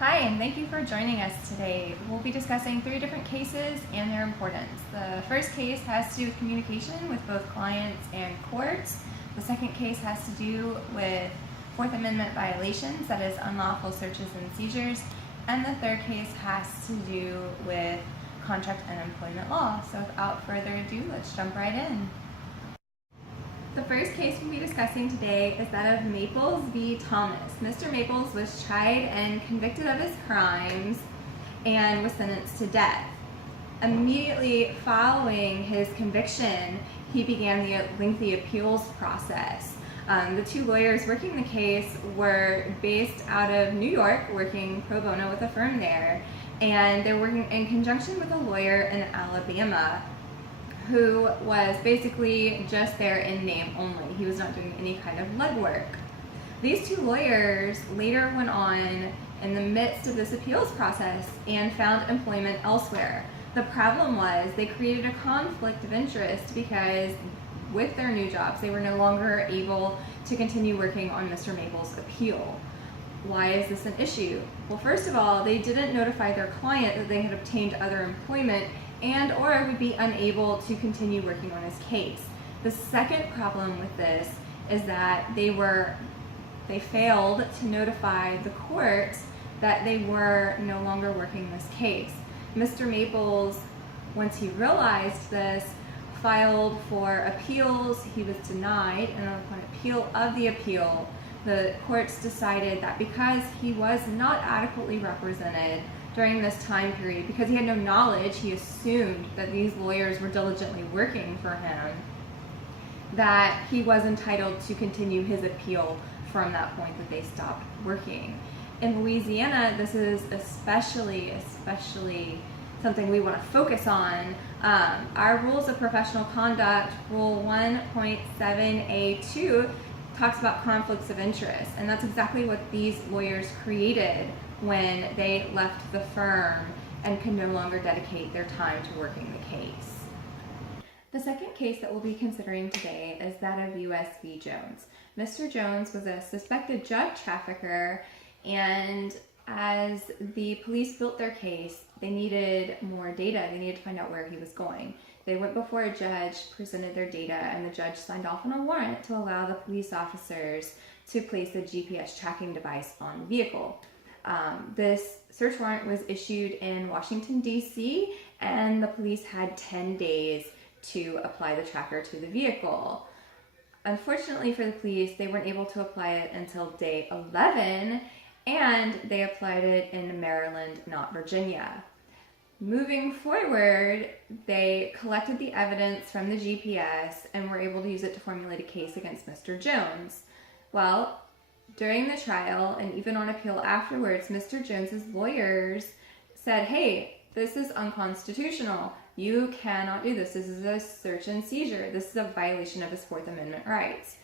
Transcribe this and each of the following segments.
Hi, and thank you for joining us today. We'll be discussing 3 different cases and their importance. The first case has to do with communication with both clients and courts. The second case has to do with Fourth Amendment violations, that is unlawful searches and seizures. And the third case has to do with contract and employment law. So without further ado, let's jump right in. The first case we'll be discussing today is that of Maples v. Thomas. Mr. Maples was tried and convicted of his crimes and was sentenced to death. Immediately following his conviction, he began the lengthy appeals process. The 2 lawyers working the case were based out of New York, working pro bono with a firm there, and they're working in conjunction with a lawyer in Alabama who was basically just there in name only. He was not doing any kind of legwork. These 2 lawyers later went on in the midst of this appeals process and found employment elsewhere. The problem was they created a conflict of interest because with their new jobs, they were no longer able to continue working on Mr. Maples' appeal. Why is this an issue? Well, first of all, they didn't notify their client that they had obtained other employment and or would be unable to continue working on his case. The second problem with this is that they failed to notify the court that they were no longer working this case. Mr. Maples, once he realized this, filed for appeals. He was denied, and upon appeal of the appeal, the courts decided that because he was not adequately represented during this time period, because he had no knowledge, he assumed that these lawyers were diligently working for him, that he was entitled to continue his appeal from that point that they stopped working. In Louisiana, this is especially something we want to focus on. Our rules of professional conduct, Rule 1.7A2, talks about conflicts of interest, and that's exactly what these lawyers created when they left the firm and could no longer dedicate their time to working the case. The second case that we'll be considering today is that of U.S. v. Jones. Mr. Jones was a suspected drug trafficker, and as the police built their case, they needed more data. They needed to find out where he was going. They went before a judge, presented their data, and the judge signed off on a warrant to allow the police officers to place a GPS tracking device on the vehicle. This search warrant was issued in Washington, D.C., and the police had 10 days to apply the tracker to the vehicle. Unfortunately for the police, they weren't able to apply it until day 11, and they applied it in Maryland, not Virginia. Moving forward, they collected the evidence from the GPS and were able to use it to formulate a case against Mr. Jones. Well, during the trial and even on appeal afterwards, Mr. Jones's lawyers said, hey, this is unconstitutional. You cannot do this. This is a search and seizure. This is a violation of his Fourth Amendment rights.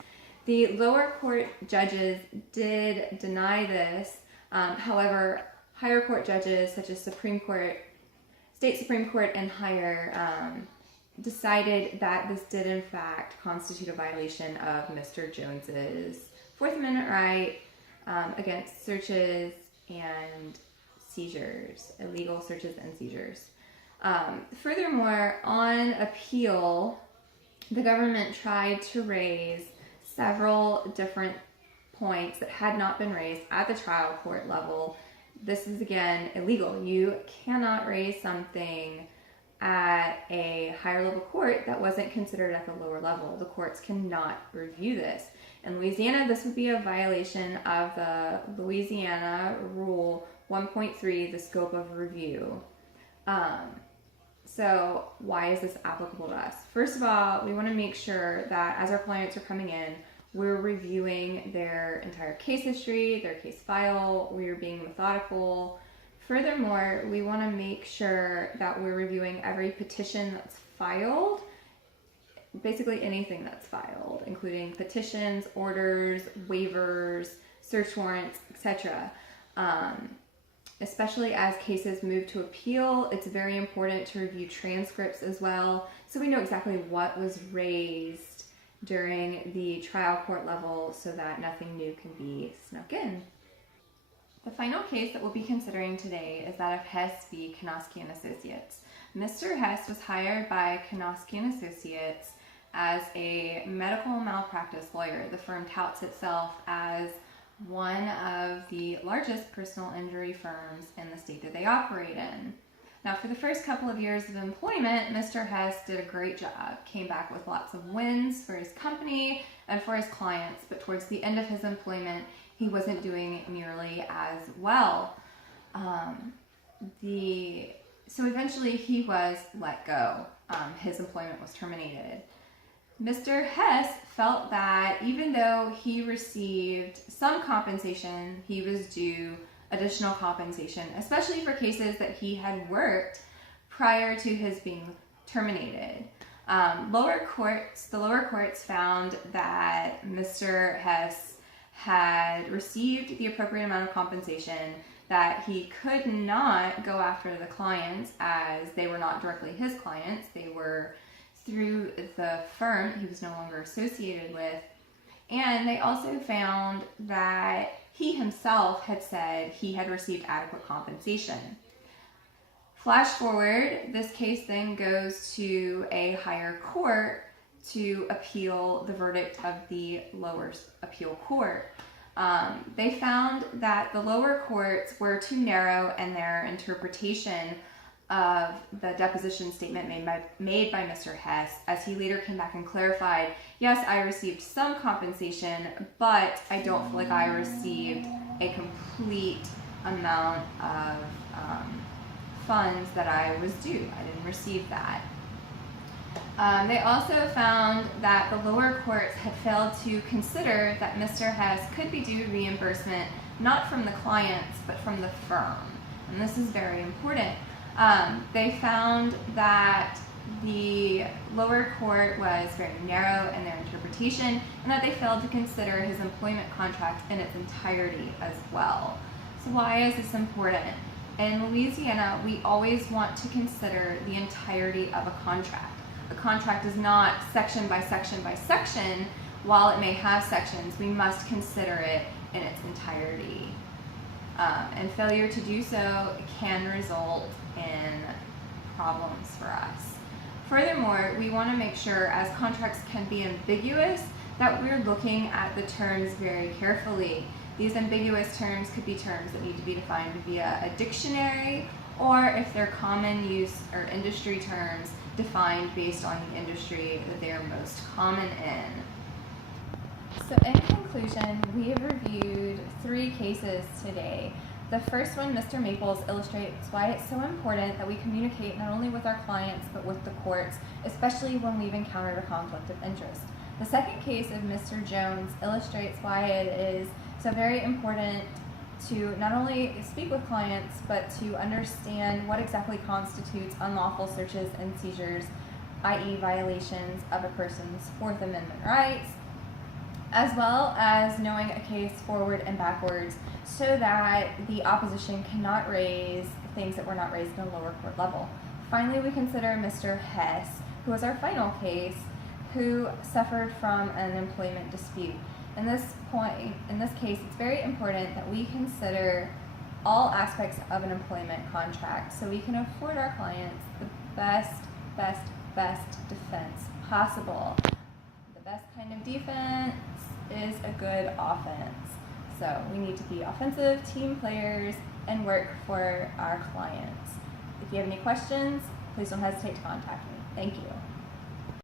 The lower court judges did deny this. However, higher court judges such as Supreme Court, State Supreme Court, and higher decided that this did in fact constitute a violation of Mr. Jones's Fourth Amendment right against searches and seizures, illegal searches and seizures. Furthermore, on appeal, the government tried to raise several different points that had not been raised at the trial court level. This is, again, illegal. You cannot raise something at a higher level court that wasn't considered at the lower level. The courts cannot review this. In Louisiana, this would be a violation of the Louisiana Rule 1.3, the scope of review. So why is this applicable to us? First of all, we want to make sure that as our clients are coming in, we're reviewing their entire case history, their case file, we're being methodical. Furthermore, we want to make sure that we're reviewing every petition that's filed, basically anything that's filed, including petitions, orders, waivers, search warrants, etc. Especially as cases move to appeal, it's very important to review transcripts as well, so we know exactly what was raised during the trial court level so that nothing new can be snuck in. The final case that we'll be considering today is that of Hess v. Konosky & Associates. Mr. Hess was hired by Konosky & Associates as a medical malpractice lawyer. The firm touts itself as one of the largest personal injury firms in the state that they operate in. Now, for the first couple of years of employment, Mr. Hess did a great job, came back with lots of wins for his company and for his clients, but towards the end of his employment, he wasn't doing nearly as well. So eventually he was let go. His employment was terminated. Mr. Hess felt that even though he received some compensation, he was due additional compensation, especially for cases that he had worked prior to his being terminated. The lower courts found that Mr. Hess had received the appropriate amount of compensation, that he could not go after the clients as they were not directly his clients, they were through the firm he was no longer associated with. And they also found that he himself had said he had received adequate compensation. Flash forward, this case then goes to a higher court to appeal the verdict of the lower appeal court. They found that the lower courts were too narrow in their interpretation of the deposition statement made by Mr. Hess, as he later came back and clarified, yes, I received some compensation, but I don't feel like I received a complete amount of funds that I was due. I didn't receive that. They also found that the lower courts had failed to consider that Mr. Hess could be due reimbursement not from the clients, but from the firm. And this is very important. They found that the lower court was very narrow in their interpretation and that they failed to consider his employment contract in its entirety as well. So why is this important? In Louisiana, we always want to consider the entirety of a contract. A contract is not section by section by section. While it may have sections, we must consider it in its entirety. And failure to do so can result in problems for us. Furthermore, we want to make sure, as contracts can be ambiguous, that we're looking at the terms very carefully. These ambiguous terms could be terms that need to be defined via a dictionary, or if they're common use or industry terms, defined based on the industry that they are most common in. So in conclusion, we have reviewed 3 cases today. The first one, Mr. Maples, illustrates why it's so important that we communicate not only with our clients but with the courts, especially when we've encountered a conflict of interest. The second case of Mr. Jones illustrates why it is so very important to not only speak with clients but to understand what exactly constitutes unlawful searches and seizures, i.e. violations of a person's Fourth Amendment rights, as well as knowing a case forward and backwards so that the opposition cannot raise things that were not raised in a lower court level. Finally, we consider Mr. Hess, who was our final case, who suffered from an employment dispute. In this case, it's very important that we consider all aspects of an employment contract so we can afford our clients the best defense possible. The best kind of defense is a good offense. So we need to be offensive team players and work for our clients. If you have any questions, please don't hesitate to contact me. Thank you.